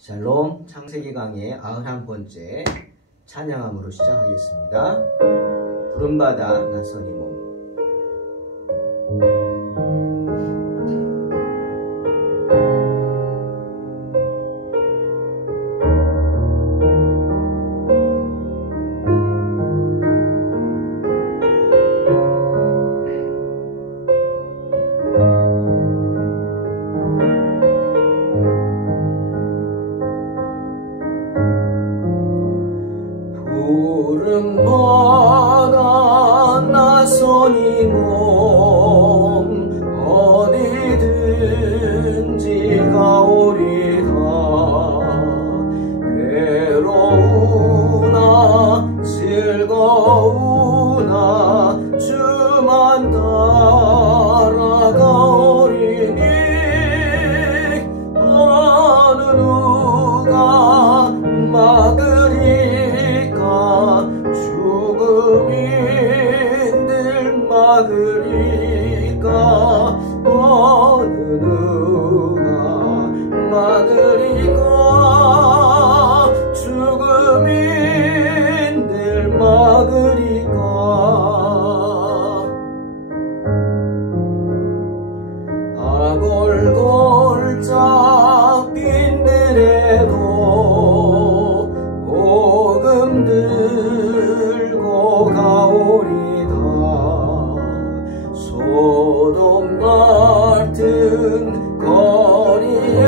샬롬 창세기 강의 91번째 찬양함으로 시작하겠습니다. 푸른바다 낯선 이몸. 푸른바다 낯선 이 몸 어디든지 가오리다. 괴로우나 즐거우나 주만 따라가오리니 어느 누가 막으리까. 죽음인들 막으리까. 어느 누가 막으리까. 죽음인들 막으리까. 아골골짝 빈들에도 복음 들고 가오리다. 소돔 같은 거리에도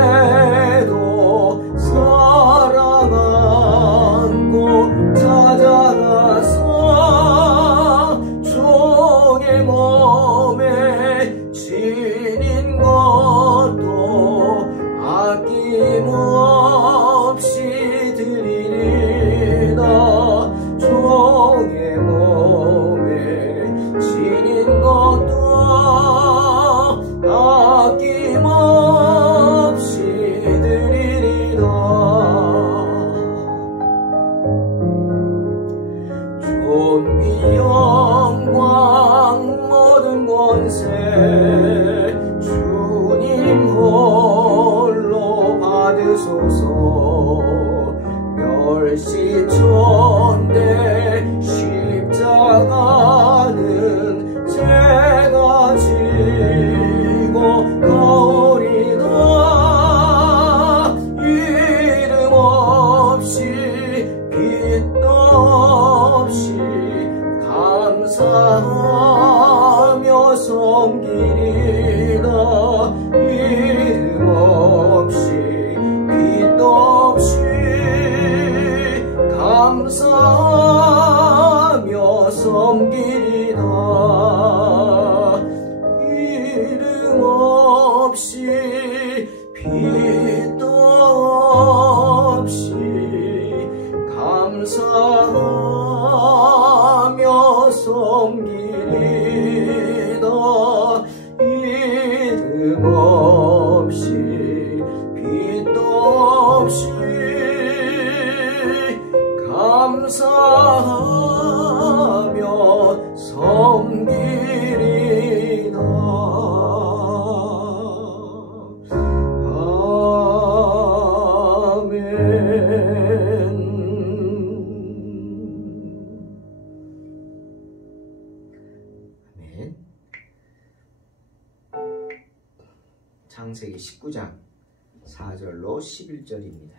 사랑 안고 찾아가서 종의 몸에 지닌 것도 아낌없이 드리리다. 종의 몸에 지닌 것도 아낌없이 드리리다. 존귀 영광 모든 권세 주님 홀로 받으소서. 멸시천대 십자가는 제가 지고 가오리다. 이름 없이 빛도 없이 감사하며 섬기리다. 이름 없이 빛도 없이 감사하며 섬기리다. 이름 없이 빛도 없이 감사하며 섬기리다. 이름 없이 빛도 없이 감사하며 섬기리다. 아멘. 아멘. 창세기 19장 4절로 11절입니다.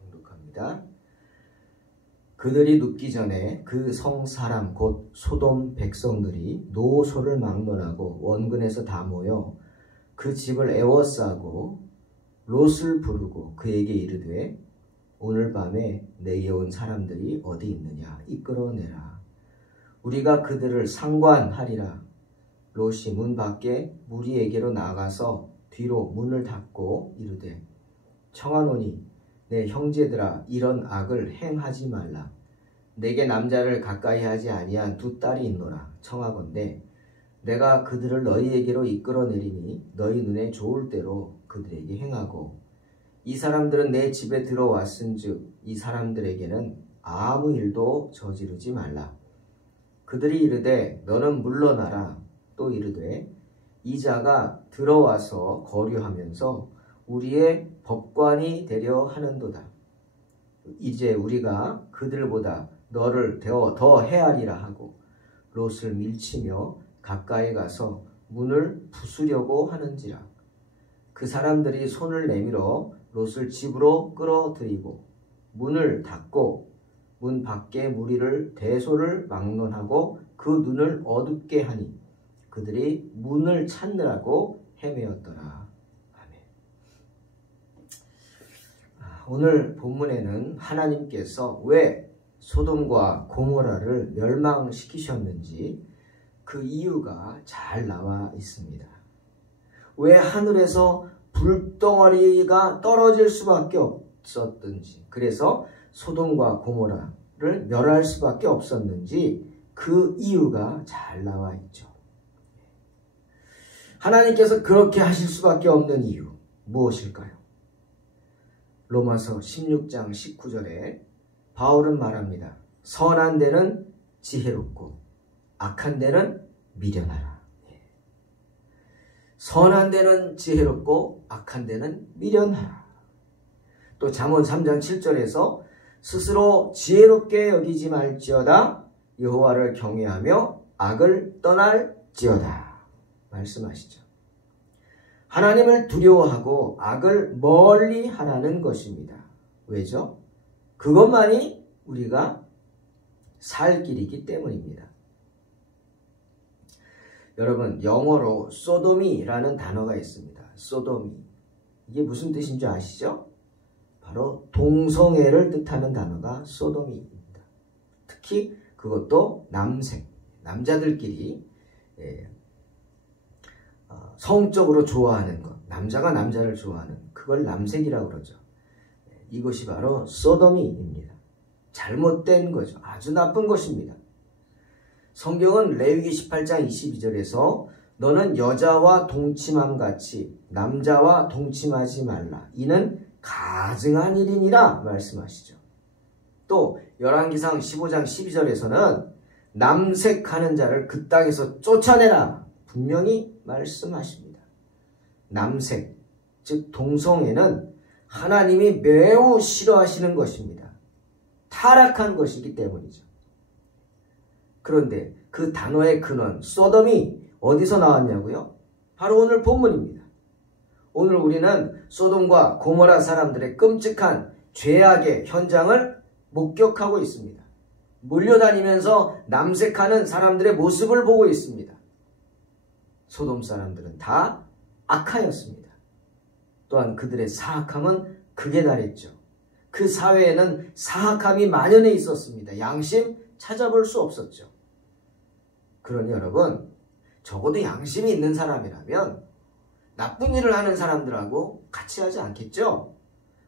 공독합니다. 그들이 눕기 전에 그 성 사람 곧 소돔 백성들이 노소를 막론하고 원근에서 다 모여 그 집을 애워싸고 롯을 부르고 그에게 이르되 오늘 밤에 내게 온 사람들이 어디 있느냐 이끌어내라. 우리가 그들을 상관하리라. 롯이 문 밖에 무리에게로 나가서 뒤로 문을 닫고 이르되 청하노니 내 형제들아 이런 악을 행하지 말라. 내게 남자를 가까이 하지 아니한 두 딸이 있노라. 청하건대 내가 그들을 너희에게로 이끌어내리니 너희 눈에 좋을 대로 그들에게 행하고 이 사람들은 내 집에 들어왔은즉 이 사람들에게는 아무 일도 저지르지 말라. 그들이 이르되 너는 물러나라. 또 이르되 이 자가 들어와서 거류하면서 우리의 법관이 되려 하는도다. 이제 우리가 그들보다 너를 더 헤아리라 하고 롯을 밀치며 가까이 가서 문을 부수려고 하는지라. 그 사람들이 손을 내밀어 롯을 집으로 끌어들이고 문을 닫고 문 밖에 무리를 대소를 막론하고 그 눈을 어둡게 하니 그들이 문을 찾느라고 헤매었더라. 아멘. 오늘 본문에는 하나님께서 왜 소돔과 고모라를 멸망시키셨는지 그 이유가 잘 나와 있습니다. 왜 하늘에서 불덩어리가 떨어질 수밖에 없었든지, 그래서 소돔과 고모라를 멸할 수밖에 없었는지 그 이유가 잘 나와 있죠. 하나님께서 그렇게 하실 수밖에 없는 이유 무엇일까요? 로마서 16장 19절에 바울은 말합니다. 선한 데는 지혜롭고 악한 데는 미련하라. 선한 데는 지혜롭고 악한 데는 미련하라. 또 잠언 3장 7절에서 스스로 지혜롭게 여기지 말지어다 여호와를 경외하며 악을 떠날지어다 말씀하시죠. 하나님을 두려워하고 악을 멀리 하라는 것입니다. 왜죠? 그것만이 우리가 살 길이기 때문입니다. 여러분, 영어로 소돔이라는 단어가 있습니다. 소돔이. 이게 무슨 뜻인 줄 아시죠? 바로 동성애를 뜻하는 단어가 소돔이입니다. 특히 그것도 남색, 남자들끼리 성적으로 좋아하는 것, 남자가 남자를 좋아하는 그걸 남색이라고 그러죠. 이것이 바로 소돔이입니다. 잘못된 거죠. 아주 나쁜 것입니다. 성경은 레위기 18장 22절에서 너는 여자와 동침함 같이 남자와 동침하지 말라. 이는 가증한 일이니라 말씀하시죠. 또 열왕기상 15장 12절에서는 남색하는 자를 그 땅에서 쫓아내라. 분명히 말씀하십니다. 남색, 즉 동성애는 하나님이 매우 싫어하시는 것입니다. 타락한 것이기 때문이죠. 그런데 그 단어의 근원, 소돔이 어디서 나왔냐고요? 바로 오늘 본문입니다. 오늘 우리는 소돔과 고모라 사람들의 끔찍한 죄악의 현장을 목격하고 있습니다. 몰려다니면서 남색하는 사람들의 모습을 보고 있습니다. 소돔 사람들은 다 악하였습니다. 또한 그들의 사악함은 극에 달했죠. 그 사회에는 사악함이 만연해 있었습니다. 양심 찾아볼 수 없었죠. 그러니 여러분, 적어도 양심이 있는 사람이라면 나쁜 일을 하는 사람들하고 같이 하지 않겠죠?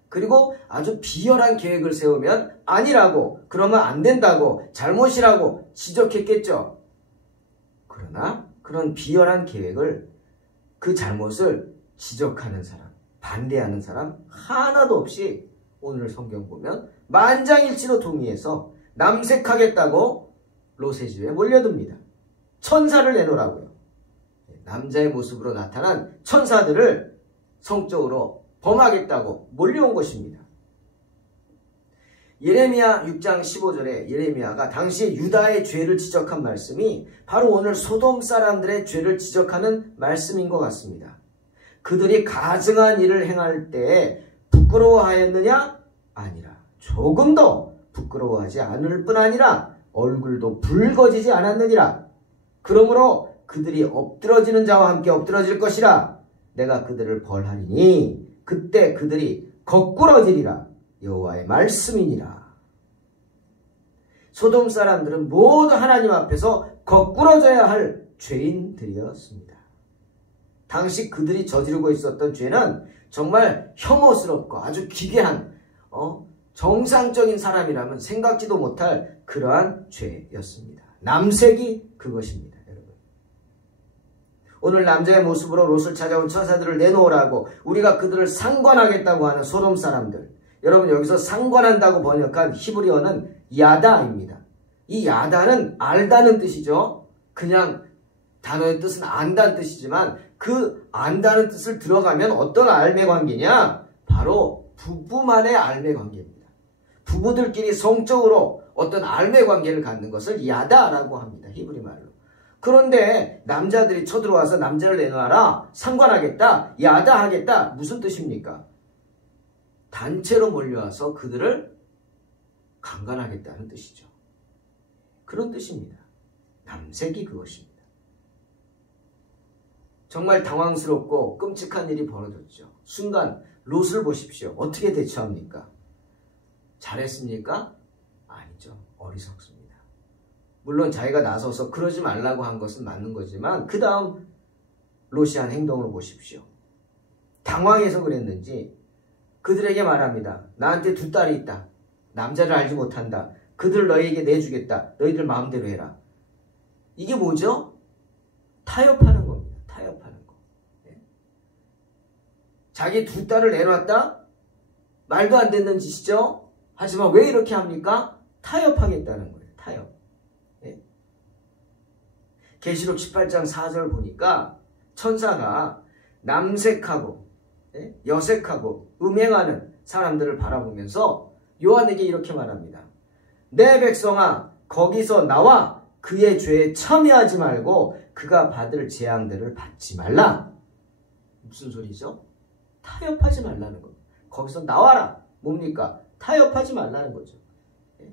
그리고 아주 비열한 계획을 세우면 아니라고, 그러면 안 된다고, 잘못이라고 지적했겠죠? 그러나 그런 비열한 계획을, 그 잘못을 지적하는 사람, 반대하는 사람 하나도 없이 오늘 성경 보면 만장일치로 동의해서 남색하겠다고 롯의 집에 몰려듭니다. 천사를 내놓으라고요. 남자의 모습으로 나타난 천사들을 성적으로 범하겠다고 몰려온 것입니다. 예레미야 6장 15절에 예레미야가 당시 유다의 죄를 지적한 말씀이 바로 오늘 소돔 사람들의 죄를 지적하는 말씀인 것 같습니다. 그들이 가증한 일을 행할 때 부끄러워하였느냐? 아니라 조금 더 부끄러워하지 않을 뿐 아니라 얼굴도 붉어지지 않았느니라. 그러므로 그들이 엎드러지는 자와 함께 엎드러질 것이라. 내가 그들을 벌하리니 그때 그들이 거꾸러지리라. 여호와의 말씀이니라. 소돔 사람들은 모두 하나님 앞에서 거꾸러져야 할 죄인들이었습니다. 당시 그들이 저지르고 있었던 죄는 정말 혐오스럽고 아주 기괴한 정상적인 사람이라면 생각지도 못할 그러한 죄였습니다. 남색이 그것입니다. 여러분, 오늘 남자의 모습으로 롯을 찾아온 천사들을 내놓으라고 우리가 그들을 상관하겠다고 하는 소돔 사람들, 여러분 여기서 상관한다고 번역한 히브리어는 야다입니다. 이 야다는 알다는 뜻이죠. 그냥 단어의 뜻은 안다는 뜻이지만 그 안다는 뜻을 들어가면 어떤 알매 관계냐? 바로 부부만의 알매 관계입니다. 부부들끼리 성적으로 어떤 알매 관계를 갖는 것을 야다라고 합니다. 히브리 말로. 그런데 남자들이 쳐들어와서 남자를 내놔라, 상관하겠다, 야다하겠다, 무슨 뜻입니까? 단체로 몰려와서 그들을 강간하겠다는 뜻이죠. 그런 뜻입니다. 남색이 그것입니다. 정말 당황스럽고 끔찍한 일이 벌어졌죠. 순간 롯을 보십시오. 어떻게 대처합니까? 잘했습니까? 아니죠. 어리석습니다. 물론 자기가 나서서 그러지 말라고 한 것은 맞는 거지만 그 다음 롯이 한 행동을 보십시오. 당황해서 그랬는지 그들에게 말합니다. 나한테 두 딸이 있다. 남자를 알지 못한다. 그들 너희에게 내주겠다. 너희들 마음대로 해라. 이게 뭐죠? 타협하는 겁니다. 타협하는 거. 네. 자기 두 딸을 내놨다? 말도 안 되는 짓이죠? 하지만 왜 이렇게 합니까? 타협하겠다는 거예요. 타협. 네. 계시록 18장 4절 보니까 천사가 남색하고 네? 여색하고 음행하는 사람들을 바라보면서 요한에게 이렇게 말합니다. 내 백성아 거기서 나와 그의 죄에 참여하지 말고 그가 받을 재앙들을 받지 말라. 무슨 소리죠? 타협하지 말라는 겁니다. 거기서 나와라. 뭡니까? 타협하지 말라는 거죠. 네?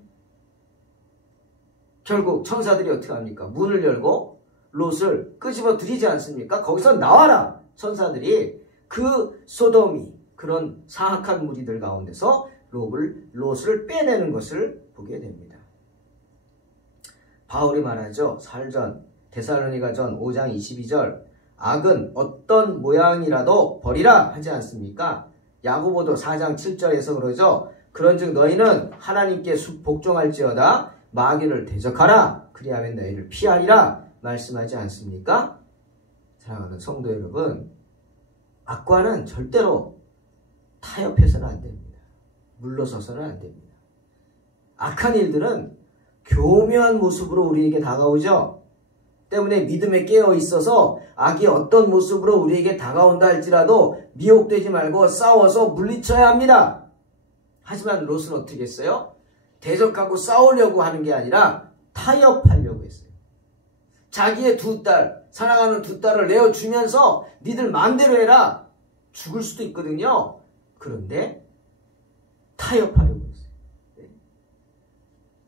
결국 천사들이 어떻게 합니까? 문을 열고 롯을 끄집어 들이지 않습니까? 거기서 나와라. 천사들이 그 소돔이 그런 사악한 무리들 가운데서 롯을 빼내는 것을 보게 됩니다. 바울이 말하죠. 사전 데살로니가전 5장 22절 악은 어떤 모양이라도 버리라 하지 않습니까? 야고보도 4장 7절에서 그러죠. 그런즉 너희는 하나님께 복종할지어다 마귀를 대적하라 그리하면 너희를 피하리라 말씀하지 않습니까? 사랑하는 성도 여러분, 악과는 절대로 타협해서는 안 됩니다. 물러서서는 안 됩니다. 악한 일들은 교묘한 모습으로 우리에게 다가오죠. 때문에 믿음에 깨어 있어서 악이 어떤 모습으로 우리에게 다가온다 할지라도 미혹되지 말고 싸워서 물리쳐야 합니다. 하지만 롯은 어떻게 했어요? 대적하고 싸우려고 하는 게 아니라 타협하려고 했어요. 자기의 두 딸, 사랑하는 두 딸을 내어주면서 니들 마음대로 해라. 죽을 수도 있거든요. 그런데 타협하려고 했어요. 네?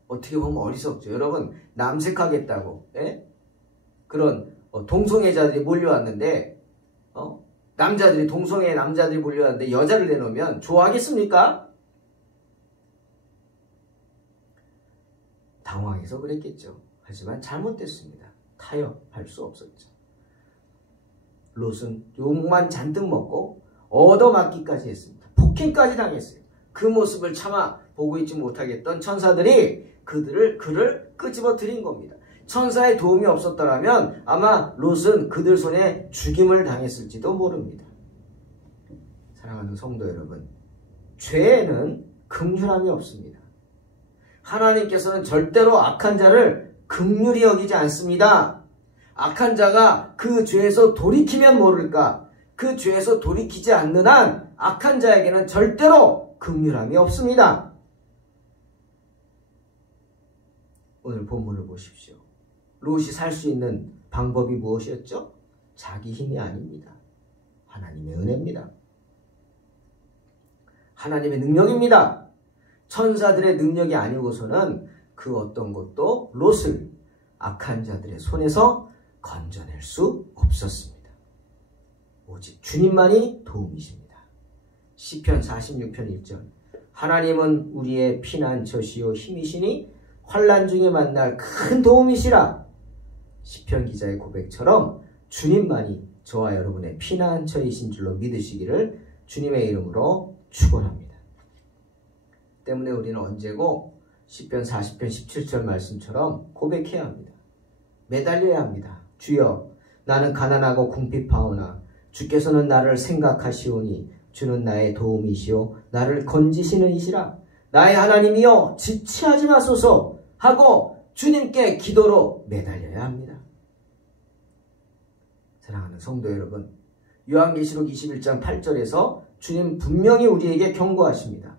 어떻게 보면 어리석죠. 여러분 남색하겠다고 그런 동성애자들이 몰려왔는데 동성애 남자들이 몰려왔는데 여자를 내놓으면 좋아하겠습니까? 당황해서 그랬겠죠. 하지만 잘못됐습니다. 타협할 수 없었죠. 롯은 욕만 잔뜩 먹고 얻어맞기까지 했습니다. 폭행까지 당했어요. 그 모습을 차마 보고 있지 못하겠던 천사들이 그를 끄집어 들인 겁니다. 천사의 도움이 없었더라면 아마 롯은 그들 손에 죽임을 당했을지도 모릅니다. 사랑하는 성도 여러분, 죄에는 긍휼함이 없습니다. 하나님께서는 절대로 악한 자를 긍휼히 여기지 않습니다. 악한 자가 그 죄에서 돌이키면 모를까? 그 죄에서 돌이키지 않는 한 악한 자에게는 절대로 긍휼함이 없습니다. 오늘 본문을 보십시오. 롯이 살 수 있는 방법이 무엇이었죠? 자기 힘이 아닙니다. 하나님의 은혜입니다. 하나님의 능력입니다. 천사들의 능력이 아니고서는 그 어떤 것도 롯을 악한 자들의 손에서 건져낼 수 없었습니다. 오직 주님만이 도움이십니다. 시편 46편 1절 하나님은 우리의 피난처시요 힘이시니 환난 중에 만날 큰 도움이시라. 시편 기자의 고백처럼 주님만이 저와 여러분의 피난처이신 줄로 믿으시기를 주님의 이름으로 축원합니다. 때문에 우리는 언제고 시편 40편 17절 말씀처럼 고백해야 합니다. 매달려야 합니다. 주여 나는 가난하고 궁핍하오나 주께서는 나를 생각하시오니 주는 나의 도움이시오 나를 건지시는 이시라. 나의 하나님이여 지체하지 마소서 하고 주님께 기도로 매달려야 합니다. 사랑하는 성도 여러분, 요한계시록 21장 8절에서 주님 분명히 우리에게 경고하십니다.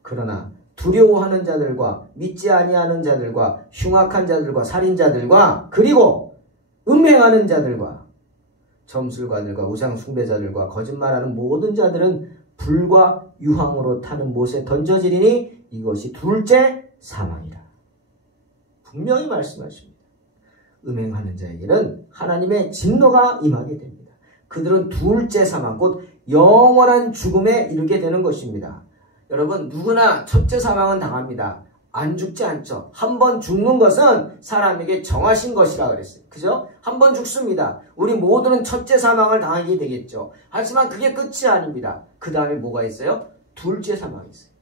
그러나 두려워하는 자들과 믿지 아니하는 자들과 흉악한 자들과 살인자들과 그리고 음행하는 자들과 점술가들과 우상 숭배자들과 거짓말하는 모든 자들은 불과 유황으로 타는 못에 던져지리니 이것이 둘째 사망이라. 분명히 말씀하십니다. 음행하는 자에게는 하나님의 진노가 임하게 됩니다. 그들은 둘째 사망, 곧 영원한 죽음에 이르게 되는 것입니다. 여러분, 누구나 첫째 사망은 당합니다. 안 죽지 않죠. 한 번 죽는 것은 사람에게 정하신 것이라 그랬어요. 그죠? 한 번 죽습니다. 우리 모두는 첫째 사망을 당하게 되겠죠. 하지만 그게 끝이 아닙니다. 그 다음에 뭐가 있어요? 둘째 사망이 있어요.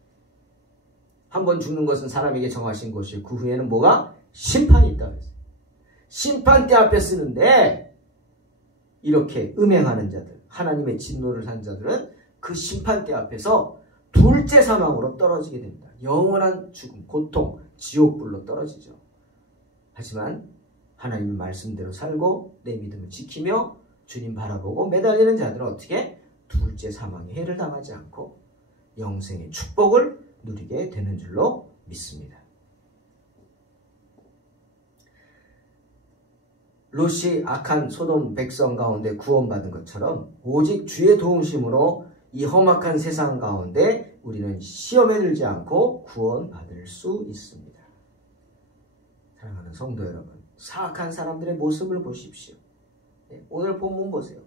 한 번 죽는 것은 사람에게 정하신 것이고 그 후에는 뭐가? 심판이 있다고 했어요. 심판대 앞에 쓰는데 이렇게 음행하는 자들, 하나님의 진노를 산 자들은 그 심판대 앞에서 둘째 사망으로 떨어지게 됩니다. 영원한 죽음, 고통, 지옥불로 떨어지죠. 하지만 하나님의 말씀대로 살고 내 믿음을 지키며 주님 바라보고 매달리는 자들은 어떻게? 둘째 사망의 해를 당하지 않고 영생의 축복을 누리게 되는 줄로 믿습니다. 롯이 악한 소돔 백성 가운데 구원받은 것처럼 오직 주의 도우심으로 이 험악한 세상 가운데 우리는 시험에 들지 않고 구원받을 수 있습니다. 사랑하는 성도 여러분, 사악한 사람들의 모습을 보십시오. 오늘 본문 보세요.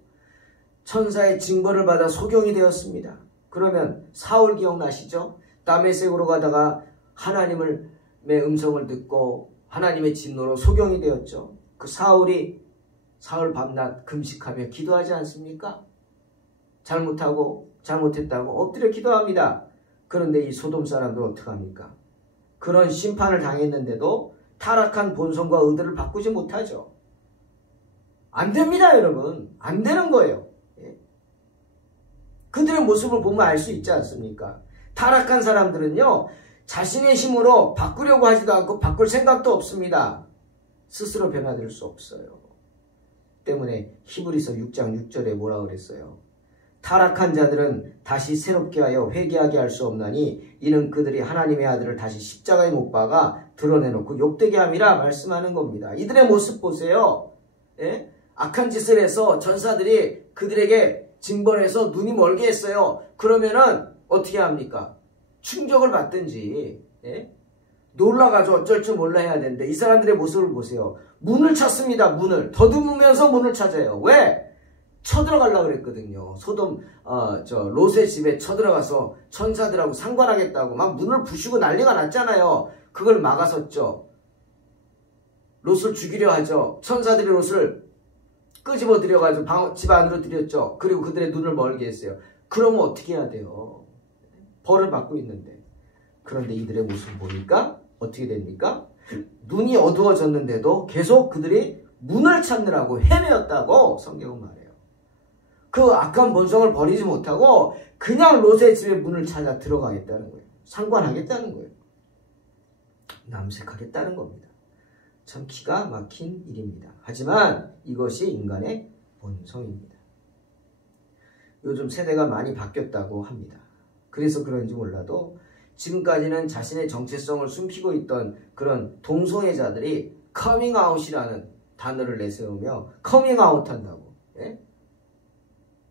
천사의 징벌을 받아 소경이 되었습니다. 그러면 사울 기억나시죠? 다메섹으로 가다가 하나님의 음성을 듣고 하나님의 진노로 소경이 되었죠. 그 사울 밤낮 금식하며 기도하지 않습니까? 잘못했다고 엎드려 기도합니다. 그런데 이 소돔 사람들 어떡합니까? 그런 심판을 당했는데도 타락한 본성과 의도를 바꾸지 못하죠. 안 됩니다, 여러분. 안 되는 거예요. 그들의 모습을 보면 알 수 있지 않습니까? 타락한 사람들은요, 자신의 힘으로 바꾸려고 하지도 않고 바꿀 생각도 없습니다. 스스로 변화될 수 없어요. 때문에 히브리서 6장 6절에 뭐라 그랬어요? 타락한 자들은 다시 새롭게 하여 회개하게 할 수 없나니 이는 그들이 하나님의 아들을 다시 십자가에 못 박아 드러내놓고 욕되게 함이라 말씀하는 겁니다. 이들의 모습 보세요. 예? 악한 짓을 해서 전사들이 그들에게 징벌해서 눈이 멀게 했어요. 그러면은 어떻게 합니까? 충격을 받든지, 예? 놀라가지고 어쩔 줄 몰라 해야 되는데 이 사람들의 모습을 보세요. 문을 찾습니다. 문을 더듬으면서 문을 찾아요. 왜? 쳐들어가려고 그랬거든요. 롯의 집에 쳐들어가서 천사들하고 상관하겠다고 막 문을 부수고 난리가 났잖아요. 그걸 막아섰죠. 롯을 죽이려 하죠. 천사들이 롯을 끄집어 들여가지고 집 안으로 들였죠. 그리고 그들의 눈을 멀게 했어요. 그러면 어떻게 해야 돼요? 벌을 받고 있는데. 그런데 이들의 모습을 보니까 어떻게 됩니까? 눈이 어두워졌는데도 계속 그들이 문을 찾느라고 헤매었다고 성경은 말해요. 그 악한 본성을 버리지 못하고 그냥 롯의 집에 문을 찾아 들어가겠다는 거예요. 상관하겠다는 거예요. 남색하겠다는 겁니다. 참 기가 막힌 일입니다. 하지만 이것이 인간의 본성입니다. 요즘 세대가 많이 바뀌었다고 합니다. 그래서 그런지 몰라도 지금까지는 자신의 정체성을 숨기고 있던 그런 동성애자들이 커밍아웃이라는 단어를 내세우며 커밍아웃 한다고, 예?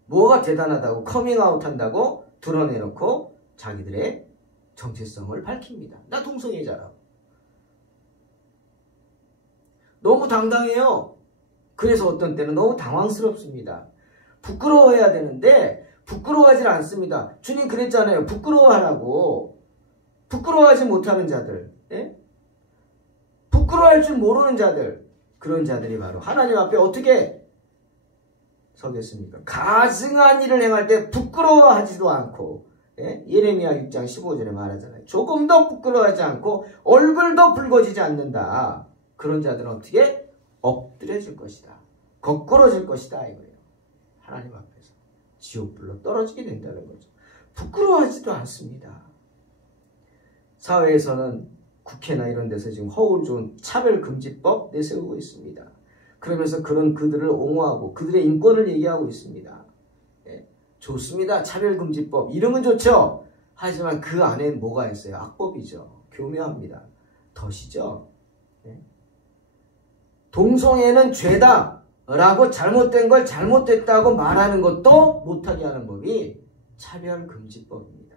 뭐가 대단하다고 커밍아웃 한다고 드러내놓고 자기들의 정체성을 밝힙니다. 나 동성애자라고. 너무 당당해요. 그래서 어떤 때는 너무 당황스럽습니다. 부끄러워해야 되는데 부끄러워하지 않습니다. 주님 그랬잖아요. 부끄러워하라고. 부끄러워하지 못하는 자들, 예? 부끄러워할 줄 모르는 자들, 그런 자들이 바로 하나님 앞에 어떻게 서겠습니까? 가증한 일을 행할 때 부끄러워하지도 않고, 예? 예레미야 6장 15절에 말하잖아요. 조금 더 부끄러워하지 않고 얼굴도 붉어지지 않는다. 그런 자들은 어떻게? 엎드려질 것이다. 거꾸러질 것이다 이거예요. 하나님 앞에서 지옥불로 떨어지게 된다는 거죠. 부끄러워하지도 않습니다. 사회에서는 국회나 이런 데서 지금 허울 좋은 차별금지법 내세우고 있습니다. 그러면서 그런 그들을 옹호하고 그들의 인권을 얘기하고 있습니다. 예, 좋습니다. 차별금지법. 이름은 좋죠. 하지만 그 안에 뭐가 있어요? 악법이죠. 교묘합니다. 덫이죠. 예? 동성애는 죄다 라고 잘못된 걸 잘못됐다고 말하는 것도 못하게 하는 법이 차별금지법입니다.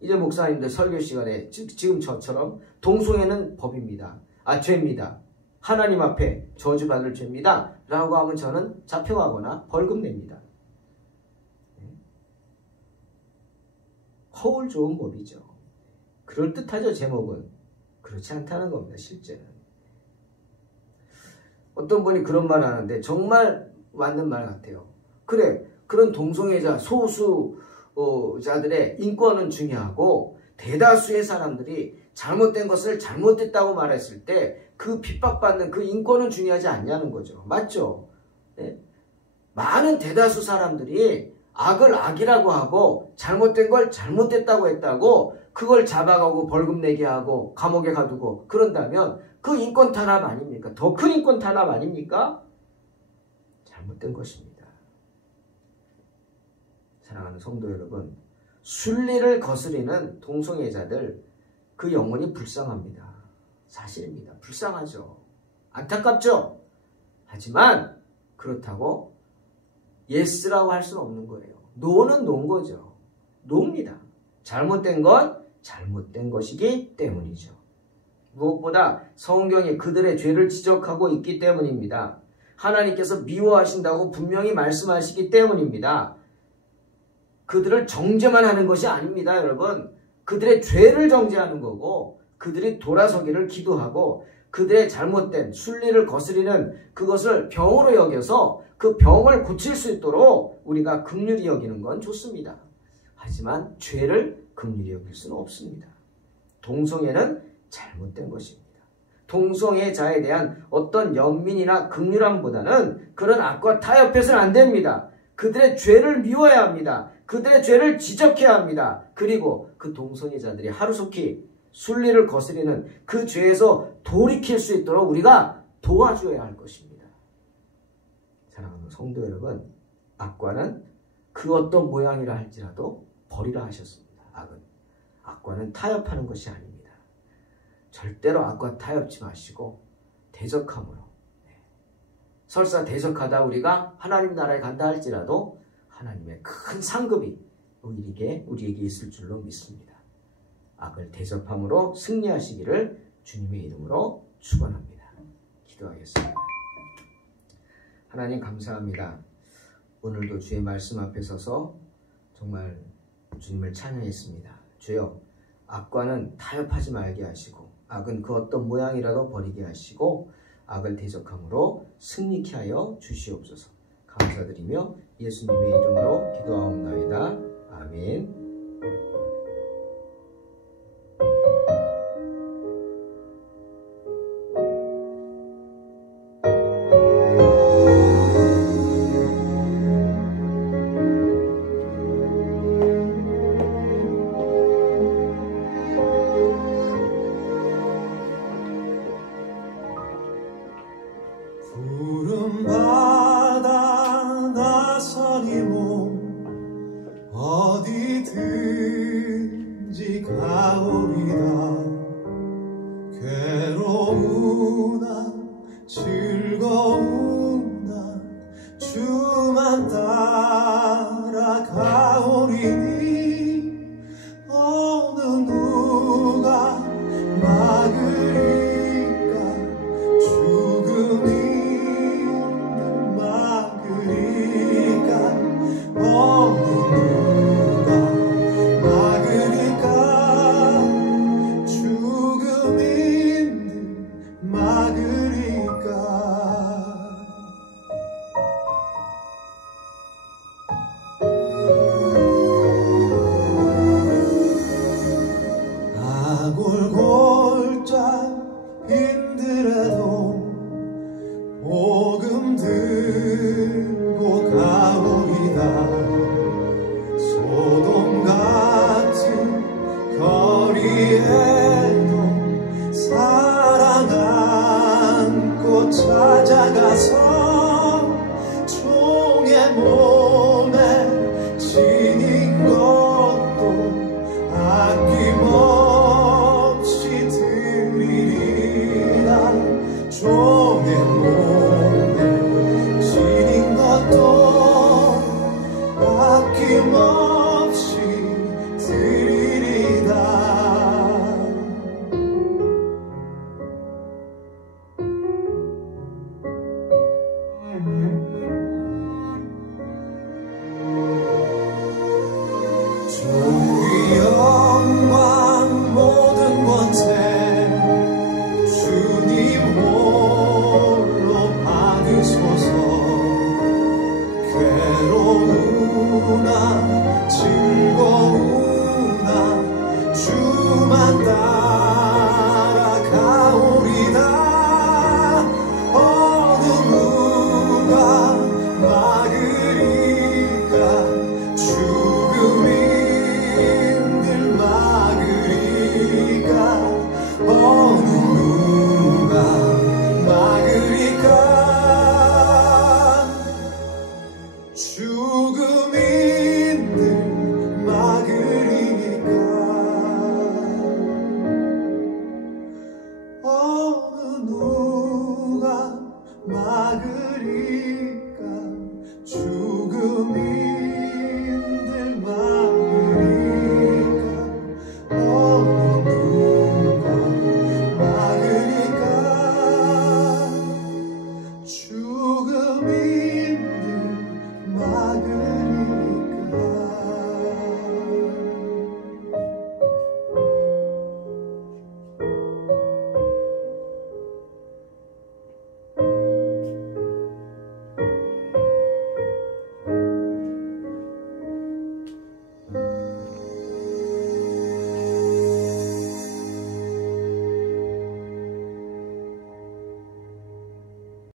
이제 목사님들 설교 시간에 지금 저처럼 동성애는 법입니다. 죄입니다. 하나님 앞에 저주받을 죄입니다. 라고 하면 저는 잡혀가거나 벌금 냅니다. 허울 좋은 법이죠. 그럴듯하죠. 제목은. 그렇지 않다는 겁니다. 실제는. 어떤 분이 그런 말 하는데 정말 맞는 말 같아요. 그래, 그런 동성애자 소수자들의 인권은 중요하고 대다수의 사람들이 잘못된 것을 잘못됐다고 말했을 때 그 핍박받는 그 인권은 중요하지 않냐는 거죠. 맞죠? 네? 많은 대다수 사람들이 악을 악이라고 하고 잘못된 걸 잘못됐다고 했다고 그걸 잡아가고 벌금 내게 하고 감옥에 가두고 그런다면 그 인권 탄압 아닙니까? 더 큰 인권 탄압 아닙니까? 잘못된 것입니다. 사랑하는 성도 여러분, 순리를 거스리는 동성애자들 그 영혼이 불쌍합니다. 사실입니다. 불쌍하죠. 안타깝죠. 하지만 그렇다고 예스라고 할 수는 없는 거예요. 노는 노인 거죠. 노입니다. 잘못된 건 잘못된 것이기 때문이죠. 무엇보다 성경이 그들의 죄를 지적하고 있기 때문입니다. 하나님께서 미워하신다고 분명히 말씀하시기 때문입니다. 그들을 정죄만 하는 것이 아닙니다, 여러분. 그들의 죄를 정죄하는 거고 그들이 돌아서기를 기도하고 그들의 잘못된 순리를 거스리는 그것을 병으로 여겨서 그 병을 고칠 수 있도록 우리가 긍휼히 여기는 건 좋습니다. 하지만 죄를 긍휼히 여길 수는 없습니다. 동성애는 잘못된 것입니다. 동성애자에 대한 어떤 연민이나 긍휼함보다는 그런 악과 타협해서는 안 됩니다. 그들의 죄를 미워해야 합니다. 그들의 죄를 지적해야 합니다. 그리고 그 동성애자들이 하루속히 순리를 거스리는 그 죄에서 돌이킬 수 있도록 우리가 도와줘야 할 것입니다. 사랑하는 성도 여러분, 악과는 그 어떤 모양이라 할지라도 버리라 하셨습니다. 악과는 타협하는 것이 아닙니다. 절대로 악과 타협치 마시고 대적함으로, 설사 대적하다 우리가 하나님 나라에 간다 할지라도 하나님의 큰 상급이 우리에게 있을 줄로 믿습니다. 악을 대접함으로 승리하시기를 주님의 이름으로 축원합니다. 기도하겠습니다. 하나님 감사합니다. 오늘도 주의 말씀 앞에 서서 정말 주님을 찬양했습니다. 주여, 악과는 타협하지 말게 하시고 악은 그 어떤 모양이라도 버리게 하시고 악을 대적함으로 승리케 하여 주시옵소서. 감사드리며 예수님의 이름으로 기도하옵나이다. 아멘. 푸른 바다 나서리 몸 어디 어김없이 드리리다. 존귀 영광 모든 권세 주님 홀로 받으소서. 괴로우나 즐거우나 주만 따라가오리다. 어느 누가 막으리까. 죽음이 늘 막으리까. 어느 누가 막으리까. 죽음이